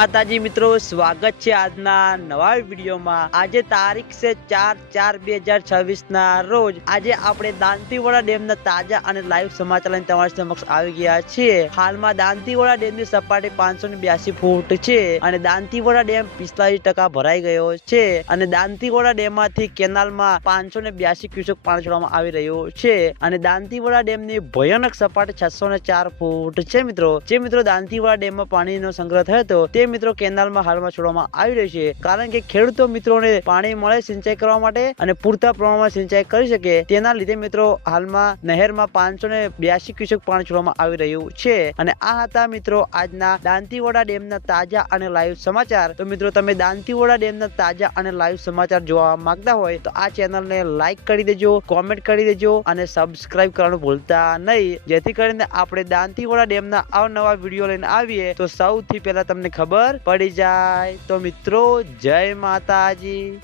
માતાજી મિત્રો, સ્વાગત છે આજના નવા વિડીયોમાં। આજે તારીખ છે 4/4/2026 ના રોજ આજે આપણે દાંતીવાડા ડેમના તાજા અને લાઈવ સમાચાર લઈને તમારી સમક્ષ આવી ગયા છીએ। હાલમાં દાંતીવાડા ડેમની સપાટી 582 ફૂટ છે અને દાંતીવાડા ડેમ 45% ભરાઈ ગયો છે અને દાંતીવાડા ડેમમાંથી કેનાલમાં 582 ક્યુસેક પાણી છોડવામાં આવી રહ્યું છે અને દાંતીવાડા ડેમની ભયાનક સપાટી 604 ફૂટ છે મિત્રો। જે મિત્રો દાંતીવાડા ડેમમાં પાણીનો સંગ્રહ થયો હતો તે મિત્રો કેનાલમાં હાલમાં છોડવામાં આવી રહ્યું છે, કારણ કે ખેડૂતો મિત્રોને પાણી મળે સિંચાઈ કરવા માટે અને પૂરતા પ્રમાણમાં સિંચાઈ કરી શકે તેના લીધે મિત્રો હાલમાં નહેરમાં 582 ક્યુસેક પાણી છોડવામાં આવી રહ્યું છે અને આ હતા મિત્રો આજના દાંતીવાડા ડેમના તાજા અને લાઈવ સમાચાર। તો મિત્રો તમે દાંતીવાડા ડેમના તાજા અને લાઈવ સમાચાર જોવા માંગતા હોય તો આ ચેનલને લાઈક કરી દેજો, કોમેન્ટ કરી દેજો અને સબસ્ક્રાઇબ કરવાનું ભૂલતા નહીં, જેથી કરીને આપણે દાંતીવાડા ડેમના અવનવા વિડીયો લઈને આવીએ તો સૌથી પહેલા તમને ખબર પડી જાય। તો મિત્રો જય માતાજી।